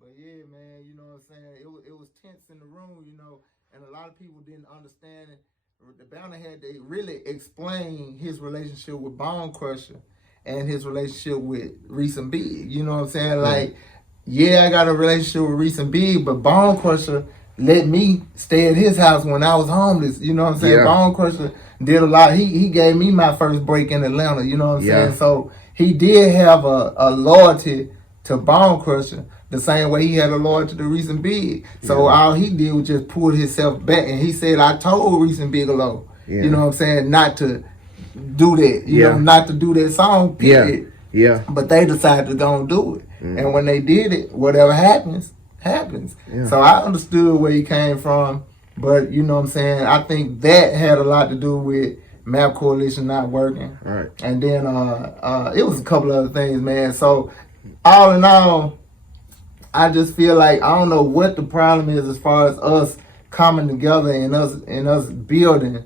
But yeah, man, you know what I'm saying? It was tense in the room, and a lot of people didn't understand it. The Bounty had to really explain his relationship with Bone Crusher and his relationship with Reese and Big. You know what I'm saying? Like, yeah, I got a relationship with Reese and Big, but Bone Crusher let me stay at his house when I was homeless. You know what I'm saying? Yeah. Bone Crusher did a lot. He gave me my first break in Atlanta. You know what I'm saying? So he did have a loyalty to Bone Crusher the same way he had a loyalty to Reese and Big. So all he did was just pull himself back, and he said, I told Reese and Bigelow, you know what I'm saying, not to do that, you know, not to do that song, period. Yeah. But they decided to go and do it. And when they did it, whatever happens, happens. So I understood where he came from, but you know what I'm saying, I think that had a lot to do with Map Coalition not working. Right. And then it was a couple other things, man. So all in all, I just feel like I don't know what the problem is as far as us coming together and us building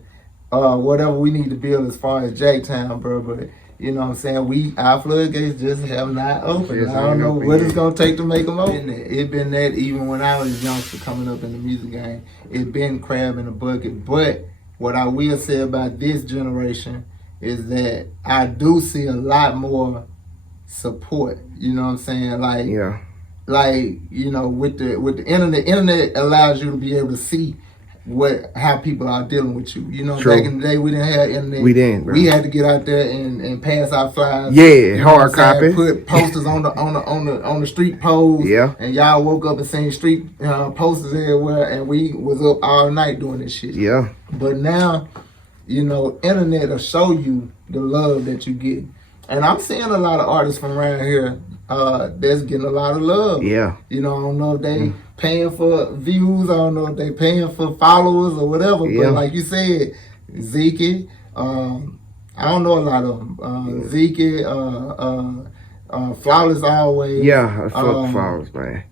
whatever we need to build as far as Jacktown, bro. But you know what I'm saying, our floodgates just have not opened. I don't know what it's gonna take to make them open. It been that even when I was youngster coming up in the music game, it been crab in a bucket. But what I will say about this generation is that I do see a lot more support. You know what I'm saying? Like, you know, with the internet allows you to be able to see how people are dealing with you. You know, back in the day we didn't have internet. We didn't, bro. We had to get out there and pass out flyers. Yeah, hard copy. Put posters on the street poles. Yeah. And y'all woke up and seen street posters everywhere, and we was up all night doing this shit. Yeah. But now, you know, internet will show you the love that you get. And I'm seeing a lot of artists from around here that's getting a lot of love. Yeah. You know, I don't know if they paying for views. I don't know if they paying for followers or whatever. Yeah. But like you said, Zeke, I don't know a lot of them. Zeke, Flawless Always. Yeah, fuck Flawless, man.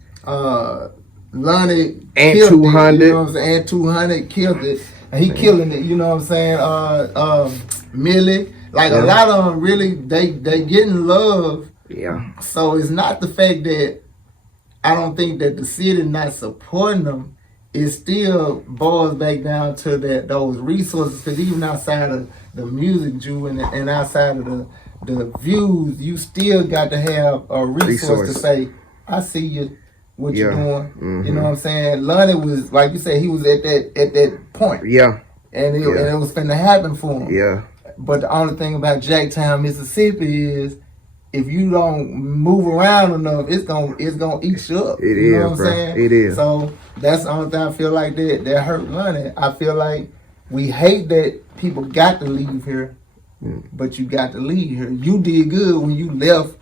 Lonnie and killed 200. It, you know what I'm saying? And 200 killed it. And he killing it, you know what I'm saying? Millie. Like a lot of them really, they getting love. Yeah. So it's not the fact that I don't think that the city not supporting them. It still boils back down to those resources. Because even outside of the music, Jew, and outside of the views, you still got to have a resource to say, I see you, what you're doing. You know what I'm saying? Lonnie was, like you said, he was at that point. Yeah. And it was finna happen for him. Yeah. But the only thing about Jacktown, Mississippi is if you don't move around enough, it's gonna eat you up. You know what I'm saying? It is. So that's the only thing I feel like that hurt Lonnie. I feel like we hate that people got to leave here, but you got to leave here. You did good when you left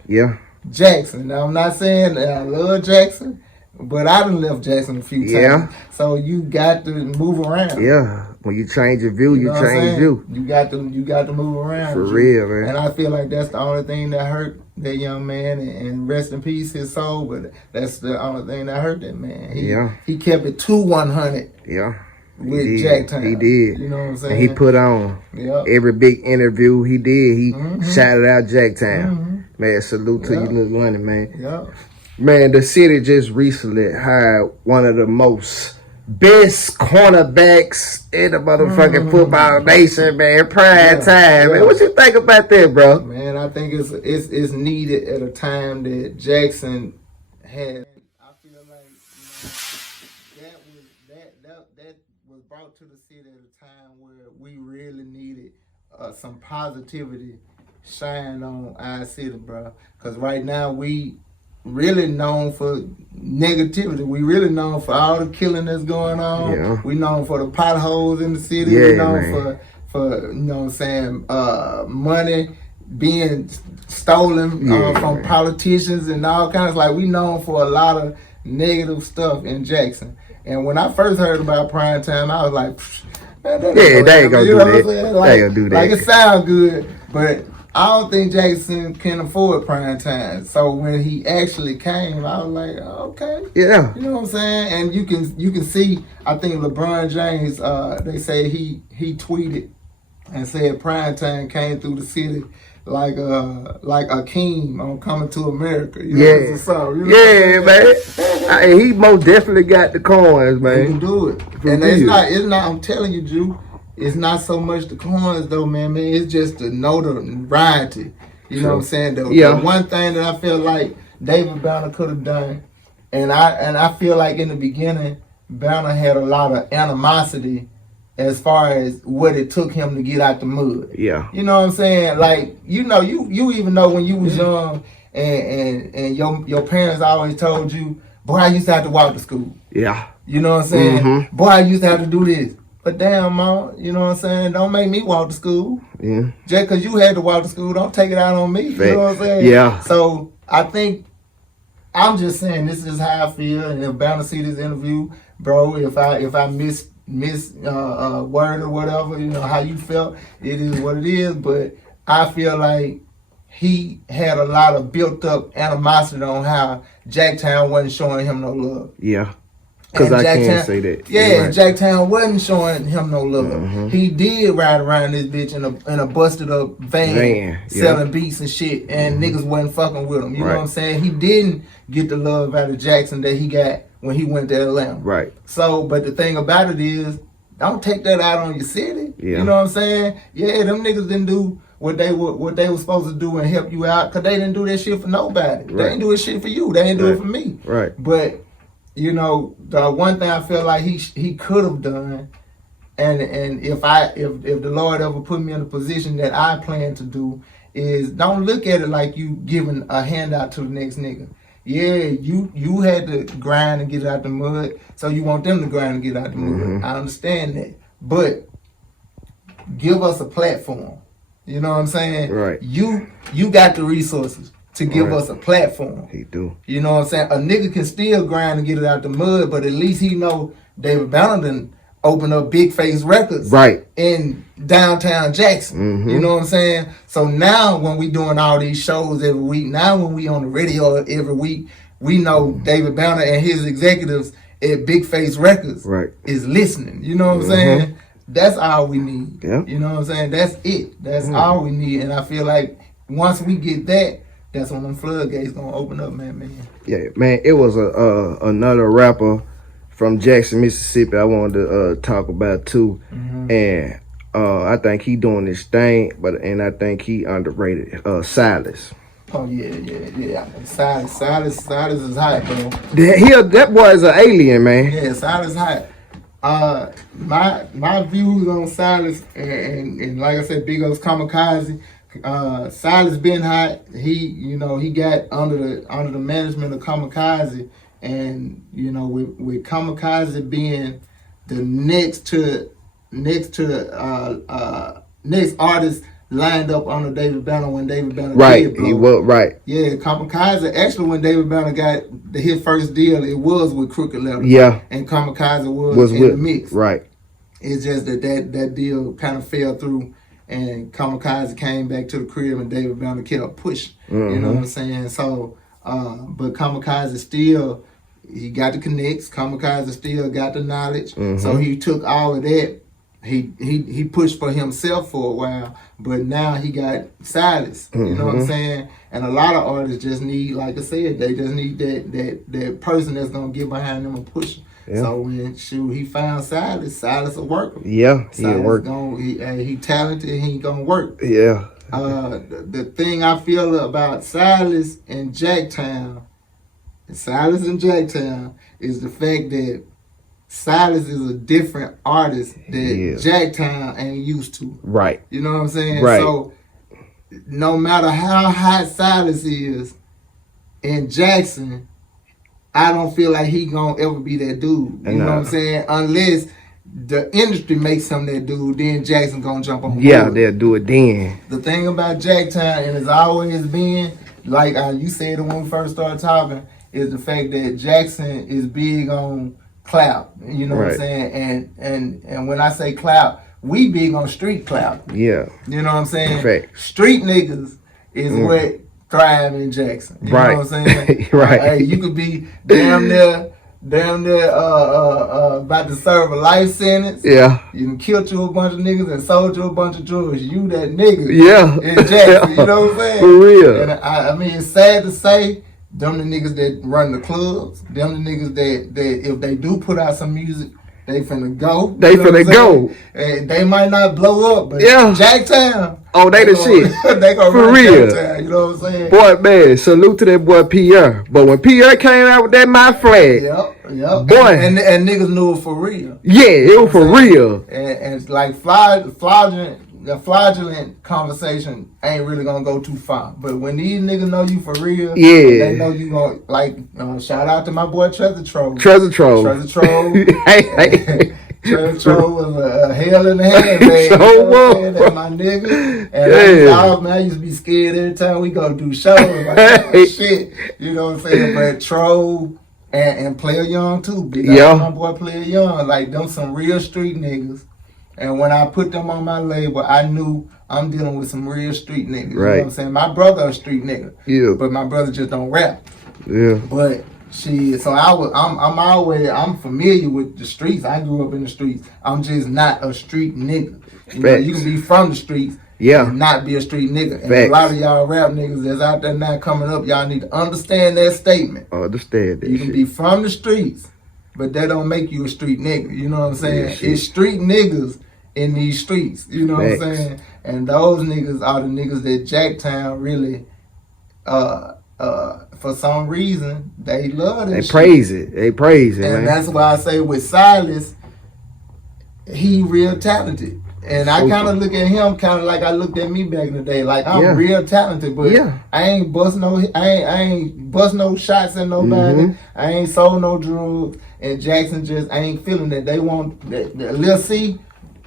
Jackson. Now I'm not saying that I love Jackson, but I done left Jackson a few times. So you got to move around. Yeah. When you change your view, you change you. You got to move around. For real, man. And I feel like that's the only thing that hurt that young man, and rest in peace his soul, but that's the only thing that hurt that man. He kept it to 100. Yeah. With Jacktown. He did. You know what I'm saying? And he put on every big interview he did. He shouted out Jacktown. Man, salute to you, Little Lonnie, man. Yeah. Man, the city just recently hired one of the most best cornerbacks in the motherfucking football nation, man. Prime time, man. What you think about that, bro? Man, I think it's needed at a time that Jackson had. I feel like that was brought to the city at a time where we really needed some positivity shine on our city, bro. Because right now we really known for negativity. We really known for all the killing that's going on. Yeah. We known for the potholes in the city. We known for you know what I'm saying, money being stolen from politicians and all kinds. Like, we known for a lot of negative stuff in Jackson. And when I first heard about prime time, I was like, man, they ain't gonna do that. They ain't gonna do that. Like, it sounds good, but I don't think Jackson can afford prime time. So when he actually came, I was like, okay. Yeah. You know what I'm saying? And you can see, I think LeBron James, they say he tweeted and said prime time came through the city like Akeem on Coming to America. You know what I'm saying? Man. He most definitely got the coins, He man. can do it. And it's not, I'm telling you, Drew, it's not so much the coins though, man. It's just the notoriety. You know what I'm saying? The one thing that I feel like David Banner could have done, and I feel like in the beginning, Banner had a lot of animosity as far as what it took him to get out the mud. Yeah. You know what I'm saying? Like, you know, you even know when you was young and your parents always told you, boy, I used to have to walk to school. Yeah. You know what I'm saying? Boy, I used to have to do this. But damn, Mom, you know what I'm saying? Don't make me walk to school. Yeah. Just because you had to walk to school, don't take it out on me. Fact. You know what I'm saying? Yeah. So I think, I'm just saying this is how I feel. And if bound to see this interview, bro, if I miss word or whatever, you know, how you felt, it is what it is. But I feel like he had a lot of built up animosity on how Jacktown wasn't showing him no love. Yeah. Because I can't say that. Yeah, right. Jacktown wasn't showing him no love. He did ride around this bitch in a busted up van selling beats and shit, and niggas wasn't fucking with him. You know what I'm saying? He didn't get the love out of Jackson that he got when he went to Atlanta. Right. So, but the thing about it is, don't take that out on your city. Yeah. You know what I'm saying? Yeah, them niggas didn't do what they were supposed to do and help you out, because they didn't do that shit for nobody. Right. They didn't do this shit for you. They didn't do it for me. Right. But you know, the one thing I feel like he could have done, and if the Lord ever put me in a position that I plan to do, is don't look at it like you giving a handout to the next nigga. Yeah, you had to grind and get out the mud, so you want them to grind and get out the mud. I understand that, but give us a platform. You know what I'm saying? Right. You got the resources to give us a platform. He do. You know what I'm saying? A nigga can still grind and get it out the mud, but at least he know David Banner done open up Big Face Records in downtown Jackson. You know what I'm saying? So now when we doing all these shows every week, now when we on the radio every week, we know David Banner and his executives at Big Face Records is listening. You know what I'm saying? That's all we need. Yeah. You know what I'm saying? That's it. That's all we need. And I feel like once we get that, that's when them floodgates gonna open up, man. Yeah, man. It was another rapper from Jackson, Mississippi. I wanted to talk about too, and I think he doing this thing, and I think he underrated. Silas. Oh yeah. Silas is hot, bro. That boy is an alien, man. Yeah, Silas hot. My views on Silas and like I said, big ups Kamikaze. Silas been hot. He got under the management of Kamikaze, and you know with Kamikaze being the next artist lined up under David Banner when David Banner did blow. He was Yeah, Kamikaze actually when David Banner got his first deal, it was with Crooked Letter. Yeah, and Kamikaze was in the mix. Right. It's just that deal kind of fell through. And Kamikaze came back to the crib and David Banner kept pushing. You know what I'm saying? So, but Kamikaze still, he got the connects. Kamikaze still got the knowledge. So he took all of that. He pushed for himself for a while, but now he got Silas. You know what I'm saying? And a lot of artists just need, like I said, they just need that person that's gonna get behind them and push them. Yeah. So when he found Silas a worker. Yeah, he a worker. He talented. He gonna work. Yeah. The thing I feel about Silas and Jacktown is the fact that Silas is a different artist that Jacktown ain't used to. Right. You know what I'm saying? Right. So no matter how hot Silas is in Jackson, I don't feel like he gonna ever be that dude. You know what I'm saying? Unless the industry makes him that dude, then Jackson gonna jump on board. Yeah, they'll do it then. The thing about Jacktown, and it's always been, like you said when we first started talking, is the fact that Jackson is big on clout. You know what I'm saying? And when I say clout, we big on street clout. Yeah. You know what I'm saying? Fact. Street niggas is what thrive in Jackson. You know what I'm saying? Right. Hey, you could be damn near about to serve a life sentence. Yeah. You done killed you a bunch of niggas and sold you a bunch of drugs. You that nigga. Yeah. In Jackson. You know what I'm saying? For real. And I mean, it's sad to say, Them the niggas that run the clubs. Them the niggas that if they do put out some music, they finna go. They finna go. And they might not blow up, but yeah. Jacktown. Oh, they the shit. They gonna for run real. Jacktown, you know what I'm saying? Boy, man, salute to that boy Pierre. But when Pierre came out with that My Flag, yep. Boy. And niggas knew it for real. Yeah, it was for real. And it's like the fraudulent conversation ain't really gonna go too far. But when these niggas know you for real, they know you gonna like. Shout out to my boy Treasure Troll. Treasure Troll. Treasure Troll was a hell in the hand, man. So that's my nigga. And I used to be scared every time we go do shows. Like, oh, shit, you know what I'm saying? But Troll and Player Young too. Big up my boy Player Young. Like them some real street niggas. And when I put them on my label, I knew I'm dealing with some real street niggas. You know what I'm saying? My brother a street nigga. Yeah. But my brother just don't rap. Yeah. But so I'm familiar with the streets. I grew up in the streets. I'm just not a street nigga. You know, you can be from the streets and not be a street nigga. And a lot of y'all rap niggas that's out there now coming up, y'all need to understand that statement. Understand that. You can be from the streets, but that don't make you a street nigga. You know what I'm saying? It's street niggas in these streets, you know what I'm saying? And those niggas are the niggas that Jacktown really, for some reason, they love that shit. They praise it, and man. That's why I say with Silas, he real talented. And I kind of look at him kind of like I looked at me back in the day. Like, I'm real talented, but I ain't bust no shots at nobody. I ain't sold no drugs. And Jackson just ain't feeling that. They want that Lil C.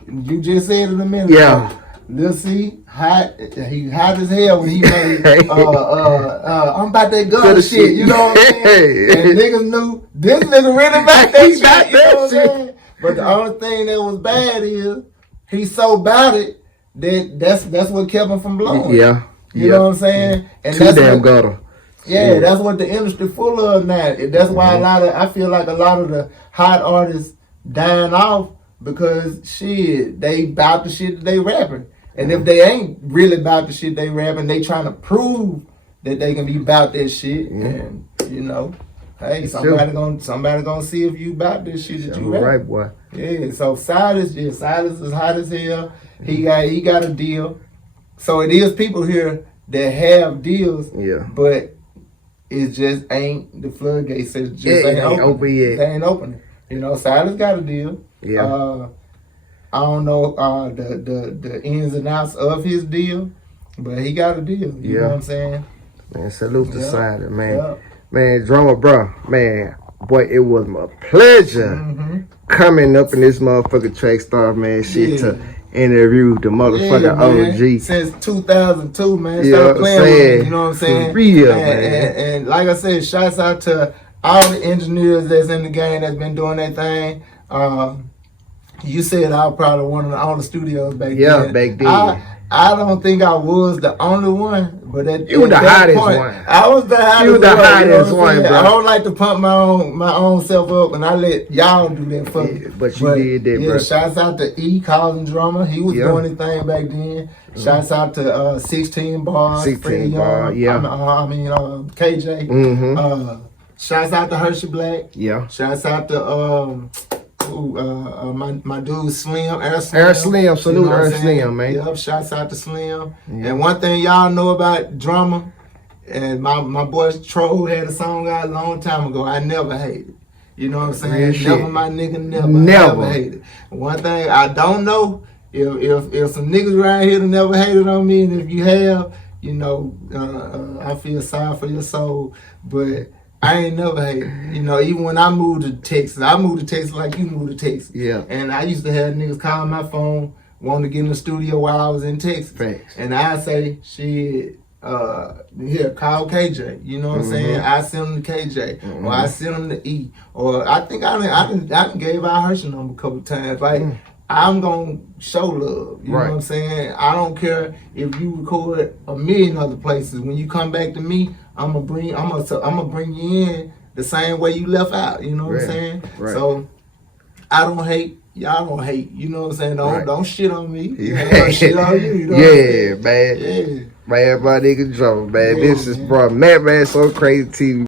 You just said it a minute ago. Lil C, he hot as hell when he made I'm about that gun shit, you know what I'm saying? And niggas knew this nigga really about that shit, you know what I'm saying? But the only thing that was bad is he so about it that's what kept him from blowing. You know what I'm saying? And Too damn gutter. That's what the industry full of now. That's why I feel like a lot of the hot artists dying off. Because shit, they about the shit that they rapping. And if they ain't really about the shit they rapping, they trying to prove that they can be about that shit. And you know, hey, somebody gonna see if you about this shit that you rap. Right, boy. Yeah, so Silas is hot as hell. He got a deal. So it is people here that have deals. But it just ain't the floodgates. It just ain't open yet. They ain't opening. You know, Silas got a deal. I don't know the ins and outs of his deal, but he got a deal. You know what I'm saying? Man, salute to Silas, man. Man, drummer, bro, man, boy, it was my pleasure coming up in this motherfucking Track Star, man, shit to interview the motherfucking OG. Since 2002, man. Start playing with me, you know what I'm saying? For real, man. And like I said, shouts out to all the engineers that's in the game that's been doing their thing. You said I was probably one of the only studios back then. Back then. I don't think I was the only one, but you were the hottest one. I was the hottest one. You were the hottest one, bro. I don't like to pump my own self up, and I let y'all do that for me. But you did that, bro. Shouts out to E, Collins Drummer. He was doing his thing back then. Shouts out to 16 Bars. 16 Bars, KJ. Shouts out to Hershey Black. Shouts out to my dude Slim, Air Slim. Salute Air Slim, man. Yep, shouts out to Slim. And one thing y'all know about drama, and my boy Troll had a song out a long time ago, I never hated. You know what I'm saying? Never, my nigga, never hated. One thing I don't know, if some niggas around here that never hated on me, and if you have, you know, I feel sorry for your soul, but I ain't never hated. You know, even when I moved to Texas like you moved to Texas. And I used to have niggas call my phone, wanting to get in the studio while I was in Texas. And I say, shit, here, call KJ. You know what I'm saying? I send them to KJ, or I send them to E, or I think I done gave out Hershey number a couple times. Like, I'm gonna show love. You know what I'm saying? I don't care if you record a million other places. When you come back to me, I'm gonna bring you in the same way you left out. You know what I'm saying? So I don't hate. Y'all don't hate. You know what I'm saying? Don't shit on me. Don't shit on you. You know what I'm saying? Man. Yeah. Man, my nigga Joe, man. Yeah, This is, man. bro, man, so crazy TV.